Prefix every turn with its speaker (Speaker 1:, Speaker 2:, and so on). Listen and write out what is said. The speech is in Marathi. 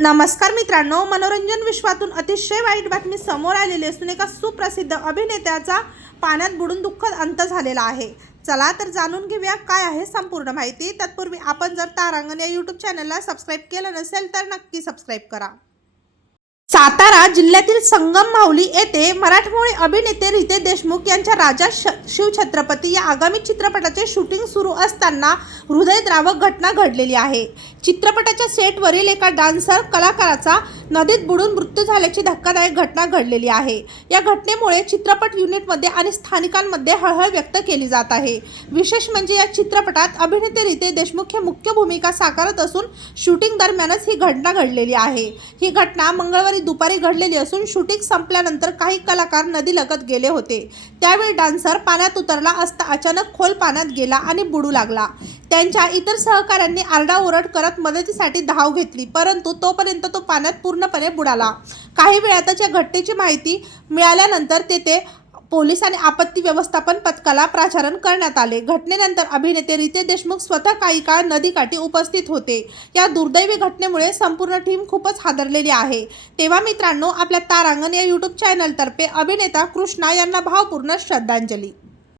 Speaker 1: नमस्कार मित्रांनो मनोरंजन विश्वातून अतिशय वाईट बातमी समोर आलेली असून एका सुप्रसिद्ध अभिनेत्याचा पाण्यात बुडून दुःखद अंत झालेला आहे. चला तर जाणून घेऊया काय आहे संपूर्ण माहिती. तत्पूर्वी आपण जर तारांगण या यूट्यूब चॅनलला सबस्क्राईब केलं नसेल तर नक्की सबस्क्राईब करा. सातारा जिल्ह्यातील संगम माहुली येथे मराठमोळी अभिनेते रिते देशमुख यांच्या राजा श शिवछत्रपती या आगामी चित्रपटाचे शूटिंग सुरू असताना हृदयद्रावक घटना घडलेली आहे. चित्रपटाच्या सेटवरील एका डान्सर कलाकाराचा नदीत बुडून मृत्यू झाल्याची धक्कादायक घटना घडलेली आहे. या घटनेमुळे चित्रपट युनिटमध्ये आणि स्थानिकांमध्ये हळहळ व्यक्त केली जात आहे. विशेष म्हणजे या चित्रपटात अभिनेते रिते देशमुख हे मुख्य भूमिका साकारत असून शूटिंग दरम्यानच ही घटना घडलेली आहे. ही घटना मंगळवारी दुपारी घडलेली असून शूटिंग संपल्यानंतर काही कलाकार नदीलगत गेले होते. त्यावेळी डान्सर पाण्यात उतरला असता अचानक खोल पाण्यात गेला आणि बुडू लागला. त्यांच्या इतर सहकाऱ्यांनी आरडाओरड करत मदतीसाठी धाव घेतली परंतु तोपर्यंत तो पाण्यात पूर्णपणे बुडाला. काही वेळातच या घटनेची माहिती मिळाल्यानंतर तेथे पोलीस आणि आपत्ती व्यवस्थापन पथकाला प्राचारण करण्यात आले. घटनेनंतर अभिनेते रितेश देशमुख स्वतः काही काळ नदीकाठी उपस्थित होते. या दुर्दैवी घटनेमुळे संपूर्ण टीम खूपच हादरलेली आहे. तेव्हा मित्रांनो आपल्या तारांगण या यूट्यूब चॅनलतर्फे अभिनेता कृष्णा यांना भावपूर्ण श्रद्धांजली.